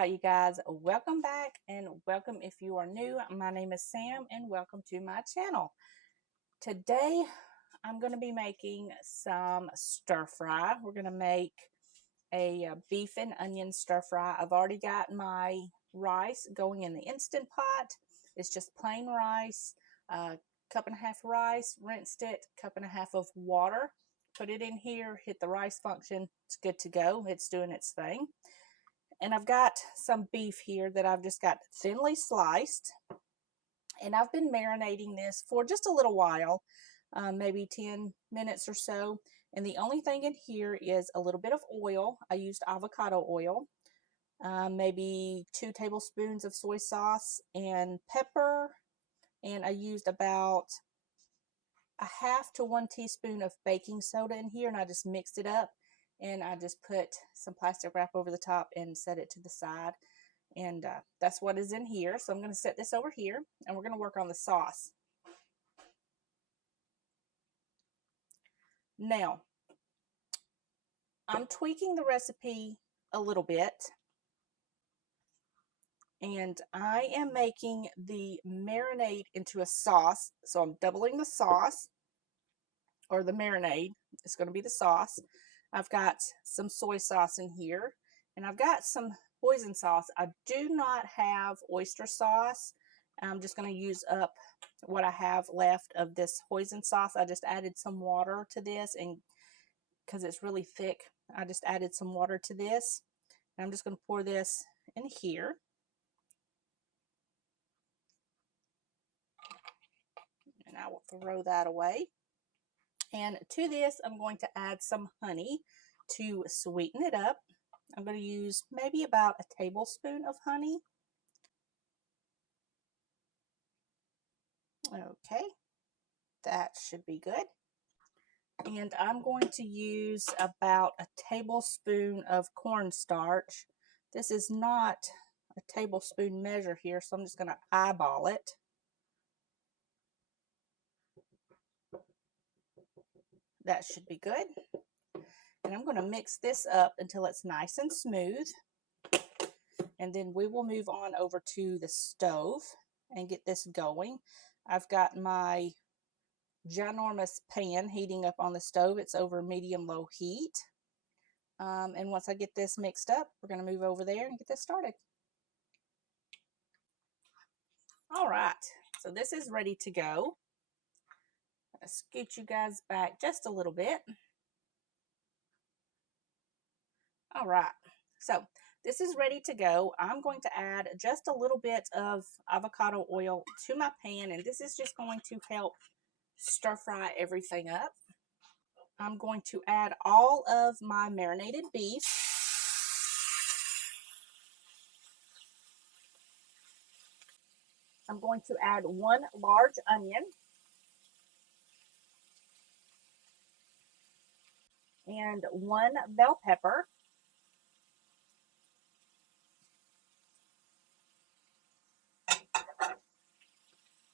right, you guys, welcome back and welcome if you are new. My name is Sam and welcome to my channel. Today I'm going to be making some stir fry. We're going to make a beef and onion stir fry. I've already got my rice going in the Instant Pot. It's just plain rice, cup and a half rice, rinsed it, cup and a half of water. Put it in here, hit the rice function. It's good to go. It's doing its thing. And I've got some beef here that I've just got thinly sliced. And I've been marinating this for just a little while, maybe 10 minutes or so. And the only thing in here is a little bit of oil. I used avocado oil, maybe 2 tablespoons of soy sauce and pepper. And I used about a half to 1 teaspoon of baking soda in here, and I just mixed it up. And I just put some plastic wrap over the top and set it to the side. And that's what is in here. So I'm going to set this over here and we're going to work on the sauce. Now, I'm tweaking the recipe a little bit. And I am making the marinade into a sauce. So I'm doubling the sauce, or the marinade. It's going to be the sauce. I've got some soy sauce in here, and I've got some hoisin sauce. I do not have oyster sauce. I'm just going to use up what I have left of this hoisin sauce. I just added some water to this, and because it's really thick, I just added some water to this. And I'm just going to pour this in here. And I will throw that away. And to this, I'm going to add some honey to sweeten it up. I'm going to use maybe about a tablespoon of honey. Okay, that should be good. And I'm going to use about a tablespoon of cornstarch. This is not a tablespoon measure here, so I'm just going to eyeball it. That should be good. And I'm going to mix this up until it's nice and smooth. And then we will move on over to the stove and get this going. I've got my ginormous pan heating up on the stove. It's over medium-low heat. And once I get this mixed up, we're going to move over there and get this started. All right, so this is ready to go. I'll scoot you guys back just a little bit. All right, so this is ready to go. I'm going to add just a little bit of avocado oil to my pan, and this is just going to help stir fry everything up. I'm going to add all of my marinated beef. I'm going to add 1 large onion. And 1 bell pepper.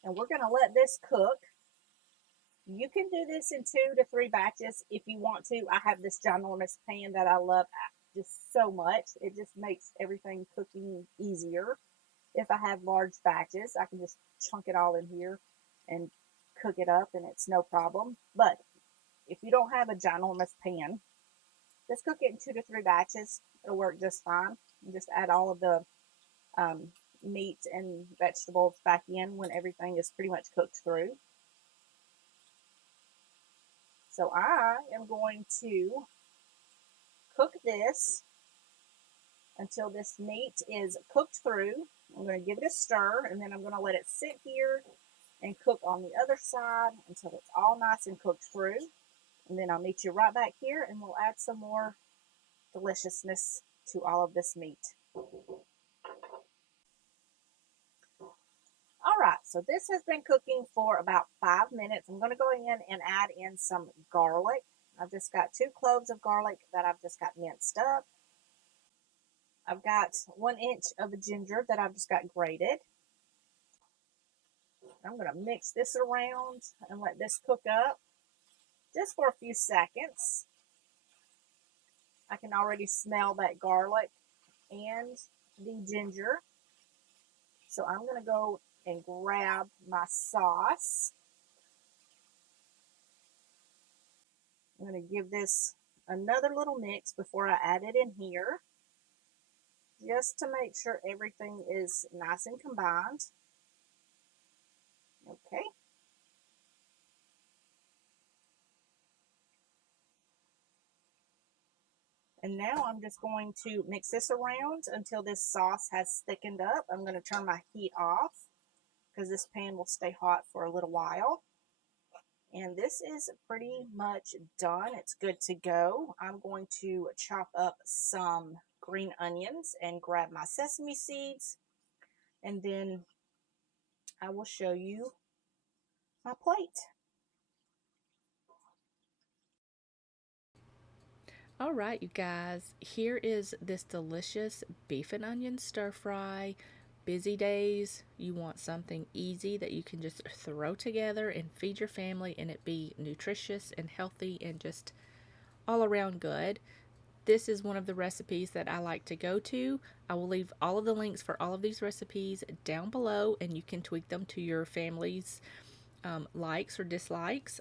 And we're going to let this cook. You can do this in 2 to 3 batches if you want to. I have this ginormous pan that I love just so much. It just makes everything cooking easier. If I have large batches, I can just chunk it all in here and cook it up, and it's no problem. But if you don't have a ginormous pan, just cook it in 2 to 3 batches. It'll work just fine. And just add all of the meat and vegetables back in when everything is pretty much cooked through. So I am going to cook this until this meat is cooked through. I'm going to give it a stir, and then I'm going to let it sit here and cook on the other side until it's all nice and cooked through. And then I'll meet you right back here, and we'll add some more deliciousness to all of this meat. All right, so this has been cooking for about 5 minutes. I'm going to go in and add in some garlic. I've just got 2 cloves of garlic that I've just got minced up. I've got 1 inch of ginger that I've just got grated. I'm going to mix this around and let this cook up just for a few seconds. I can already smell that garlic and the ginger. So I'm going to go and grab my sauce. I'm going to give this another little mix before I add it in here, just to make sure everything is nice and combined. Okay. And now I'm just going to mix this around until this sauce has thickened up. I'm going to turn my heat off because this pan will stay hot for a little while. And this is pretty much done. It's good to go. I'm going to chop up some green onions and grab my sesame seeds. And then I will show you my plate. All right, you guys, here is this delicious beef and onion stir fry. Busy days, you want something easy that you can just throw together and feed your family and it be nutritious and healthy and just all around good. This is one of the recipes that I like to go to. I will leave all of the links for all of these recipes down below and you can tweak them to your family's likes or dislikes.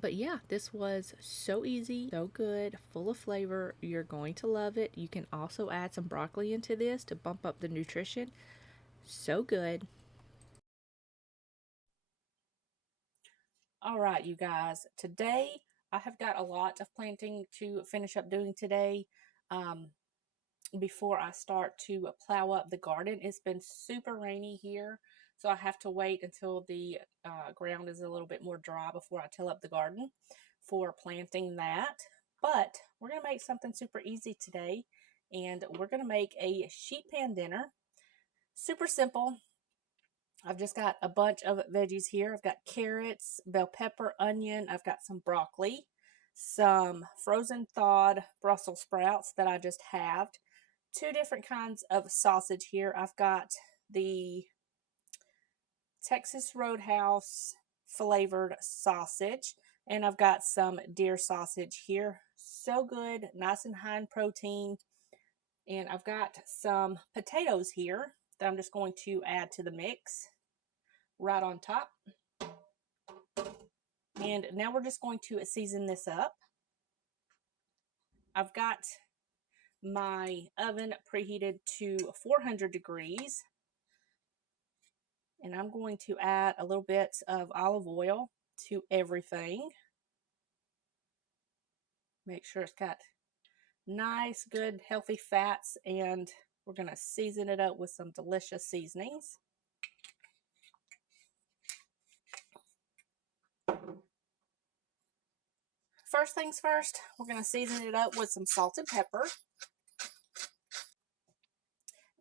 But yeah, this was so easy, so good, full of flavor. You're going to love it. You can also add some broccoli into this to bump up the nutrition. So good. All right, you guys, today I have got a lot of planting to finish up doing today. Before I start to plow up the garden. It's been super rainy here, so I have to wait until the ground is a little bit more dry before I till up the garden for planting that. But we're going to make something super easy today, and we're going to make a sheet pan dinner. Super simple. I've just got a bunch of veggies here. I've got carrots, bell pepper, onion. I've got some broccoli, some frozen thawed Brussels sprouts that I just halved, two different kinds of sausage here. I've got the Texas Roadhouse flavored sausage, and I've got some deer sausage here. So good, nice and high in protein. And I've got some potatoes here that I'm just going to add to the mix right on top. And now we're just going to season this up. I've got my oven preheated to 400 degrees. And I'm going to add a little bit of olive oil to everything. Make sure it's got nice, good, healthy fats, and we're going to season it up with some delicious seasonings. First things first, we're going to season it up with some salt and pepper.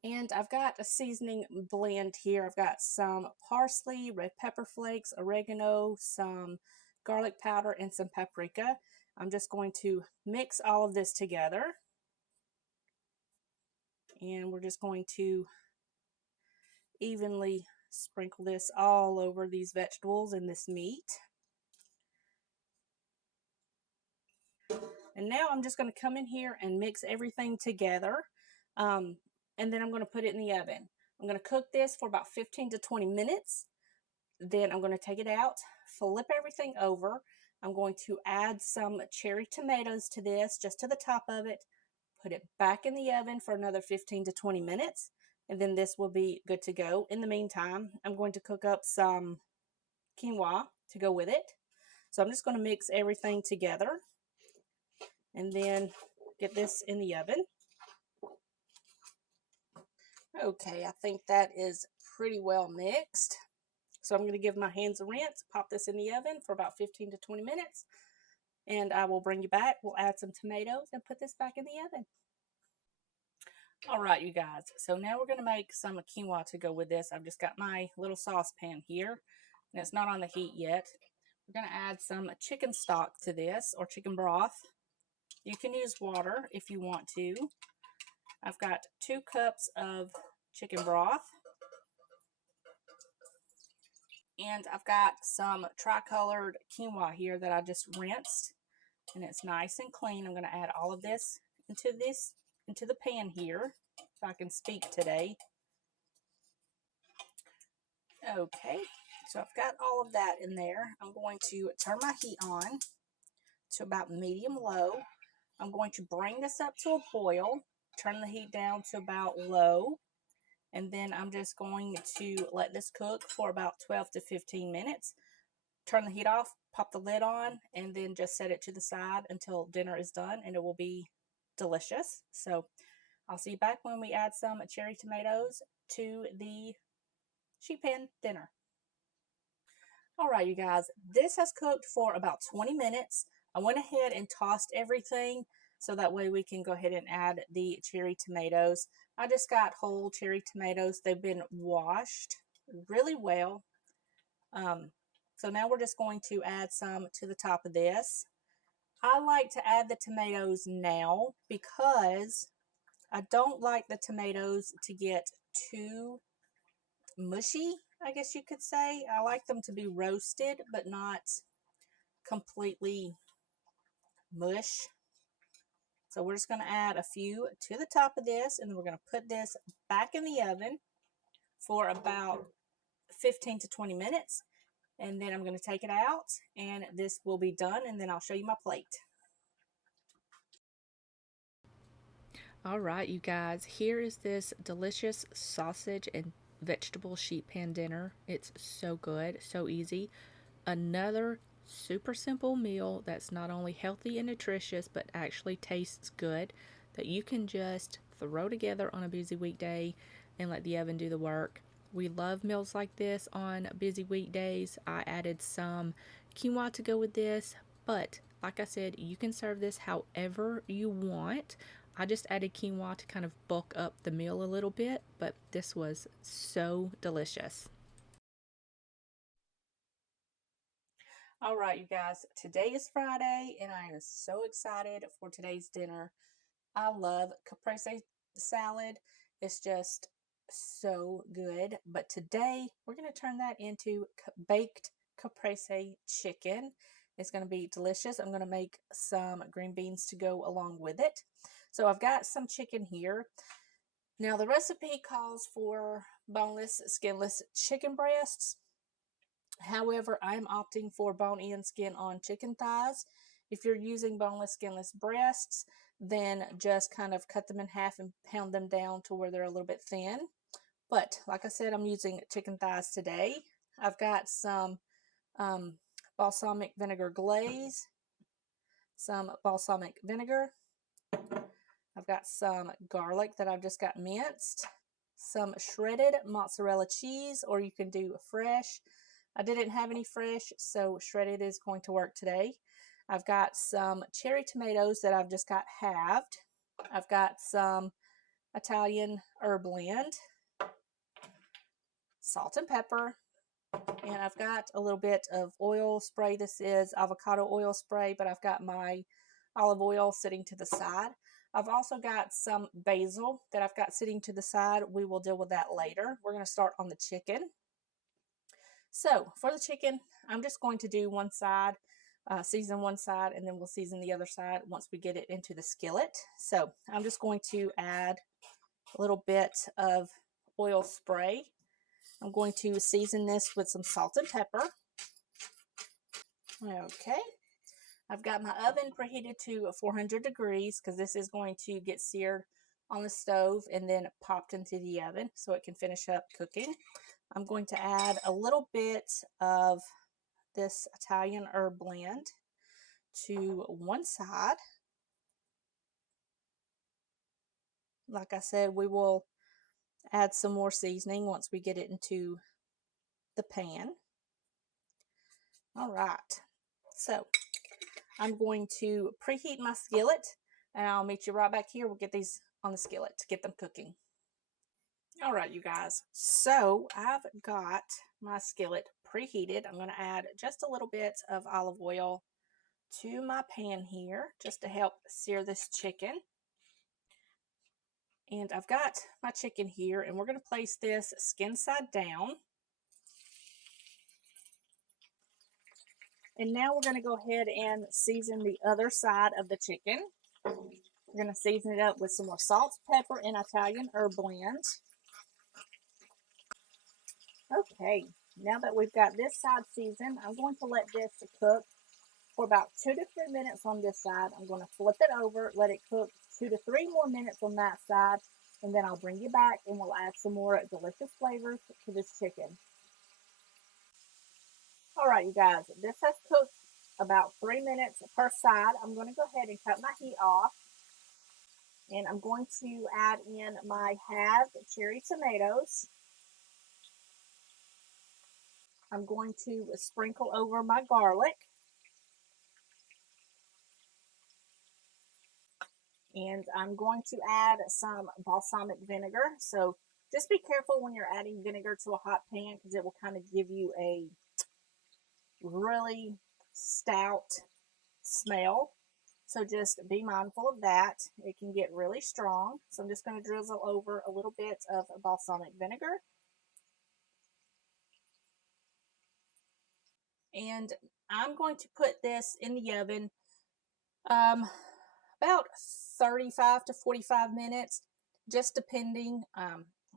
And I've got a seasoning blend here. I've got some parsley, red pepper flakes, oregano, some garlic powder, and some paprika. I'm just going to mix all of this together. And we're just going to evenly sprinkle this all over these vegetables and this meat. And now I'm just going to come in here and mix everything together. And then I'm going to put it in the oven. I'm going to cook this for about 15 to 20 minutes. Then I'm going to take it out, flip everything over. I'm going to add some cherry tomatoes to this, just to the top of it. Put it back in the oven for another 15 to 20 minutes. And then this will be good to go. In the meantime, I'm going to cook up some quinoa to go with it. So I'm just going to mix everything together and then get this in the oven. Okay, I think that is pretty well mixed. So I'm going to give my hands a rinse, pop this in the oven for about 15 to 20 minutes, and I will bring you back. We'll add some tomatoes and put this back in the oven. All right, you guys, so now we're going to make some quinoa to go with this. I've just got my little saucepan here, and it's not on the heat yet. We're going to add some chicken stock to this, or chicken broth. You can use water if you want to. I've got 2 cups of chicken broth. And I've got some tricolored quinoa here that I just rinsed. And it's nice and clean. I'm going to add all of this into the pan here. if I can speak today. Okay, so I've got all of that in there. I'm going to turn my heat on to about medium low. I'm going to bring this up to a boil, turn the heat down to about low, and then I'm just going to let this cook for about 12 to 15 minutes. Turn the heat off, pop the lid on, and then just set it to the side until dinner is done, and it will be delicious. So I'll see you back when we add some cherry tomatoes to the sheet pan dinner. All right, you guys, this has cooked for about 20 minutes. I went ahead and tossed everything so that way we can go ahead and add the cherry tomatoes. I just got whole cherry tomatoes. They've been washed really well. So now we're just going to add some to the top of this. I like to add the tomatoes now because I don't like the tomatoes to get too mushy, I guess you could say. I like them to be roasted, but not completely mush. So we're just going to add a few to the top of this, and then we're going to put this back in the oven for about 15 to 20 minutes. And then I'm going to take it out, and this will be done, and then I'll show you my plate. All right, you guys, here is this delicious sausage and vegetable sheet pan dinner. It's so good, so easy. Another super simple meal that's not only healthy and nutritious, but actually tastes good, that you can just throw together on a busy weekday and let the oven do the work. We love meals like this on busy weekdays. I added some quinoa to go with this, but like I said, you can serve this however you want. I just added quinoa to kind of bulk up the meal a little bit, but this was so delicious. All right, you guys, today is Friday, and I am so excited for today's dinner. I love caprese salad. It's just so good. But today we're going to turn that into baked caprese chicken. It's going to be delicious. I'm going to make some green beans to go along with it. So I've got some chicken here. Now the recipe calls for boneless, skinless chicken breasts. However, I'm opting for bone-in skin on chicken thighs. If you're using boneless, skinless breasts, then just kind of cut them in half and pound them down to where they're a little bit thin. But like I said, I'm using chicken thighs today. I've got some um, balsamic vinegar glaze, some balsamic vinegar. I've got some garlic that I've just got minced, some shredded mozzarella cheese, or you can do fresh. I didn't have any fresh, so shredded is going to work today. I've got some cherry tomatoes that I've just got halved. I've got some Italian herb blend, salt and pepper, and I've got a little bit of oil spray. This is avocado oil spray, but I've got my olive oil sitting to the side. I've also got some basil that I've got sitting to the side. We will deal with that later. We're going to start on the chicken. So for the chicken, I'm just going to do one side, season one side, and then we'll season the other side once we get it into the skillet. So I'm just going to add a little bit of oil spray. I'm going to season this with some salt and pepper. Okay. I've got my oven preheated to 400 degrees because this is going to get seared on the stove and then popped into the oven so it can finish up cooking. I'm going to add a little bit of this Italian herb blend to one side. Like I said, we will add some more seasoning once we get it into the pan. All right, so I'm going to preheat my skillet, and I'll meet you right back here. We'll get these on the skillet to get them cooking. All right, you guys, so I've got my skillet preheated. I'm going to add just a little bit of olive oil to my pan here just to help sear this chicken. And I've got my chicken here, and we're going to place this skin side down. And now we're going to go ahead and season the other side of the chicken. We're going to season it up with some more salt, pepper, and Italian herb blend. Okay, now that we've got this side seasoned, I'm going to let this cook for about 2 to 3 minutes on this side. I'm going to flip it over, let it cook 2 to 3 more minutes on that side, and then I'll bring you back and we'll add some more delicious flavors to this chicken. All right, you guys, this has cooked about 3 minutes per side. I'm going to go ahead and cut my heat off, and I'm going to add in my halved cherry tomatoes. I'm going to sprinkle over my garlic. And I'm going to add some balsamic vinegar. So just be careful when you're adding vinegar to a hot pan because it will kind of give you a really stout smell. So just be mindful of that. It can get really strong. So I'm just going to drizzle over a little bit of balsamic vinegar. And I'm going to put this in the oven about 35 to 45 minutes, just depending.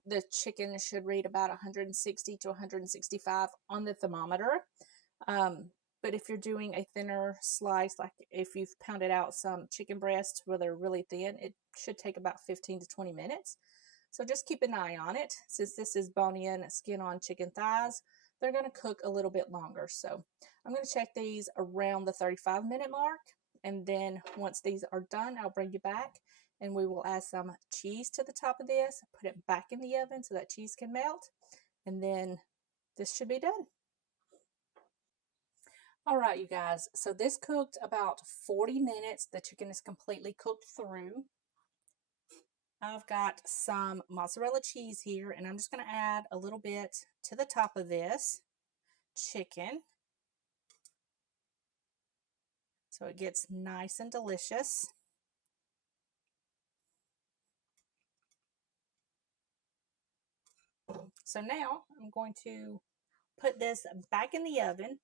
The chicken should read about 160 to 165 on the thermometer. But if you're doing a thinner slice, like if you've pounded out some chicken breasts where they're really thin, it should take about 15 to 20 minutes. So just keep an eye on it. Since this is bone-in, skin-on chicken thighs, they're going to cook a little bit longer. So I'm going to check these around the 35-minute mark. And then once these are done, I'll bring you back and we will add some cheese to the top of this, put it back in the oven so that cheese can melt, and then this should be done. All right, you guys, so this cooked about 40 minutes. The chicken is completely cooked through. I've got some mozzarella cheese here, and I'm just going to add a little bit to the top of this chicken so it gets nice and delicious. So now I'm going to put this back in the oven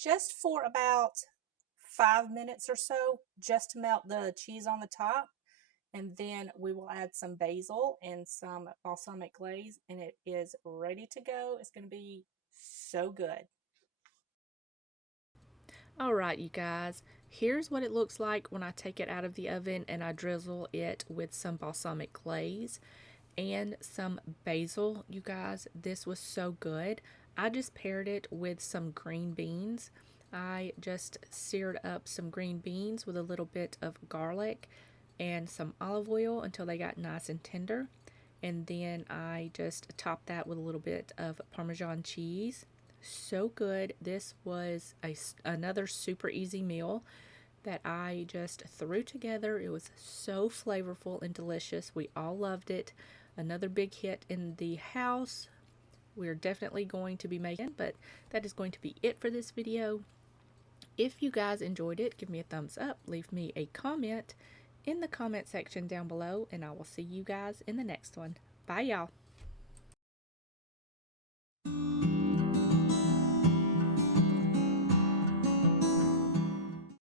just for about 5 minutes or so, just to melt the cheese on the top. And then we will add some basil and some balsamic glaze, and it is ready to go. It's going to be so good. All right, you guys, here's what it looks like when I take it out of the oven and I drizzle it with some balsamic glaze and some basil. You guys, this was so good. I just paired it with some green beans. I just seared up some green beans with a little bit of garlic and some olive oil until they got nice and tender. And then I just topped that with a little bit of Parmesan cheese. So good. This was another super easy meal that I just threw together. It was so flavorful and delicious. We all loved it. Another big hit in the house. We're definitely going to be making, but that is going to be it for this video. If you guys enjoyed it, give me a thumbs up, leave me a comment in the comment section down below, and I will see you guys in the next one. Bye, y'all.